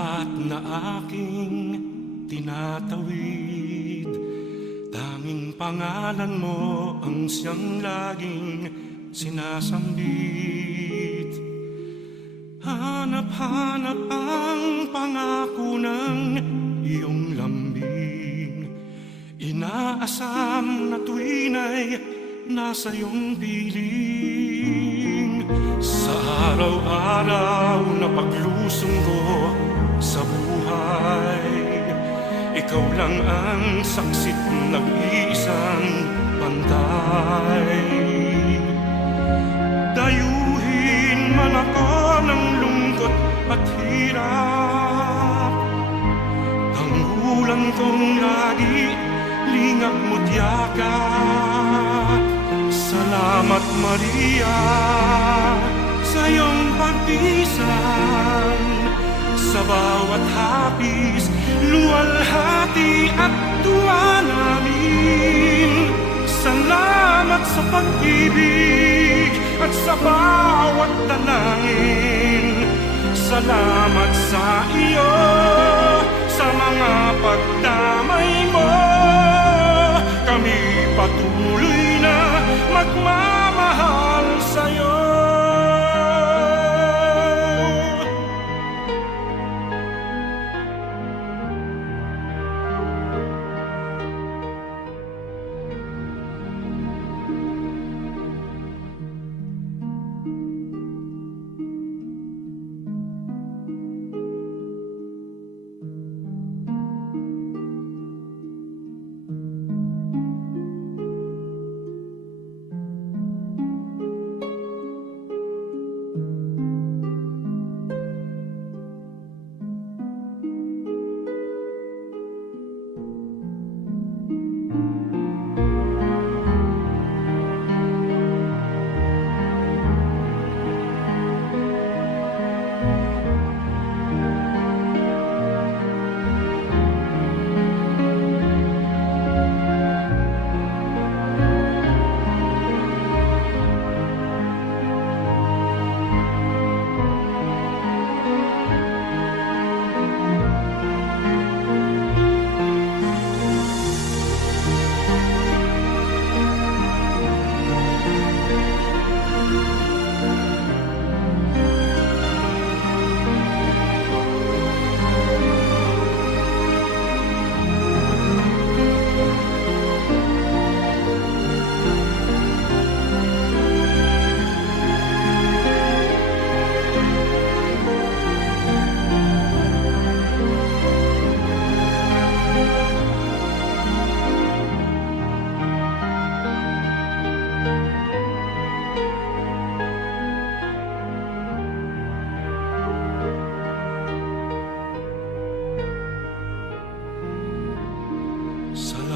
dagat na aking tinatawid, tanging pangalan mo ang siyang laging sinasambit. Hanap-hanap ang pangako ng iyong lambing, inaasam na tuwin ay nasa iyong piling. Sa araw-araw na paglusong ko sa buhay, ikaw lang ang saksit nag-iisang pantay. Dayuhin man ako ng lungkot at hirap, tanggulan kong lagi lingap mo't yakap. Salamat Maria sa iyong pagpisan, sa bawat hapis, luwalhati at tuwa namin. Salamat sa pag-ibig at sa bawat dalangin. Salamat sa iyo, sa mga pagdamay mo. Kami patuloy na magmamahal sa'yo.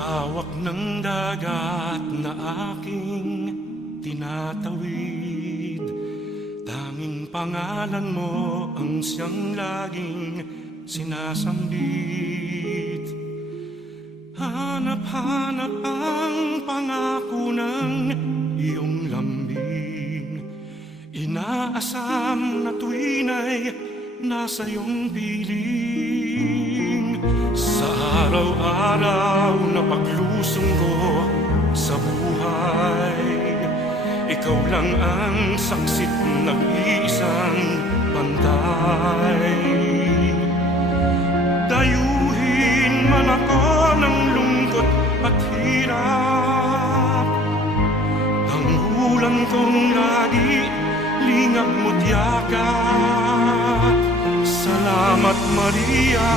Hawak ng dagat na aking tinatawid, tanging pangalan mo ang siyang laging sinasambit. Hanap-hanap ang pangako ng iyong lambing, inaasam na tuwin ay nasa iyong piling. Sa araw-araw na paglusong ko sa buhay, ikaw lang ang saksit nag-iisang pantay. Dayuhin man ako ng lungkot at hirap, tanggulan kong lagi lingap mo't yakap. Salamat Maria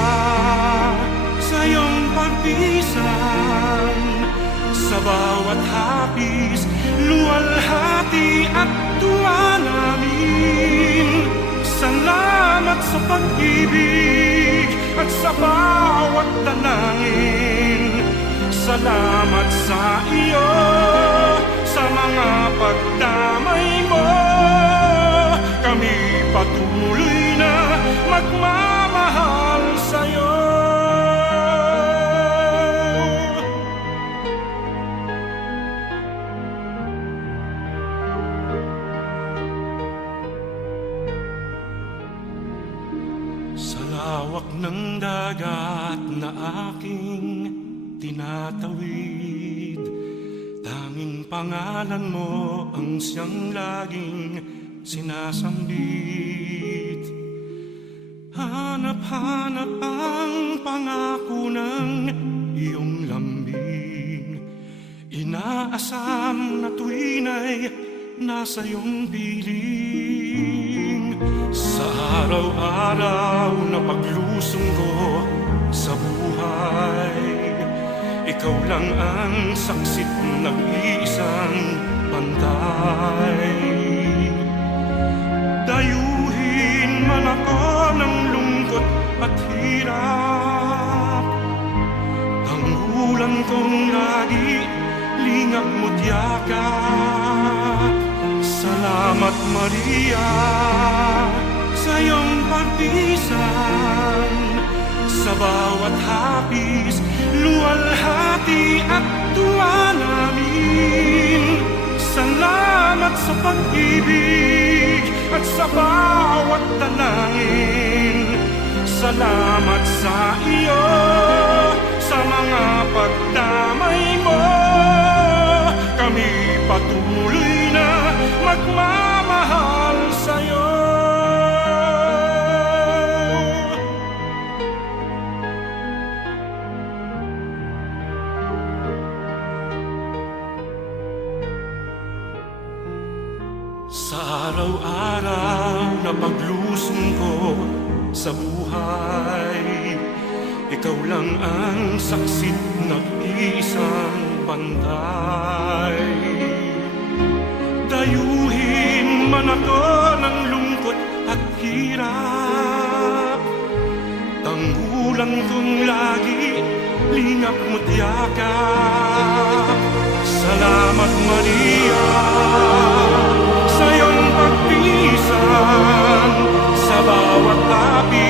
sa iyong pagpisan, sa bawat hapis, luwalhati at tuwa namin. Salamat sa pag-ibig at sa bawat dalangin. Salamat sa iyo, sa mga pagdamay mo. Kami patuloy na magmamahal sa'yo. Salamat lawak ng dagat na aking tinatawid, tanging pangalan mo ang siyang laging sinasambit. Hanap-hanap ang pangako ng iyong lambing, inaasam na tuwin ay nasa iyong piling. Sa araw-araw na paglusong ko sa buhay, ikaw lang ang saksit ng isang pantay. Dayuhin man ako ng lungkot at hirap, tanggulan kong lagi lingap mo't yakap. Salamat Maria sa iyong pagpisan, sa bawat hapis, luwalhati at tuwa namin. Salamat sa pag-ibig at sa bawat dalangin. Salamat sa iyo, sa mga pagdamay mo. Kami patuloy na magmamahal sa'yo. Sa araw-araw na paglusong ko sa buhay, ikaw lang ang saksit ng isang pantay. Dayuhin man ako ng lungkot at hirap, tanggulan kong lagi lingap mo't yakap. Salamat Maria sa iyong pagpisan, sa bawat api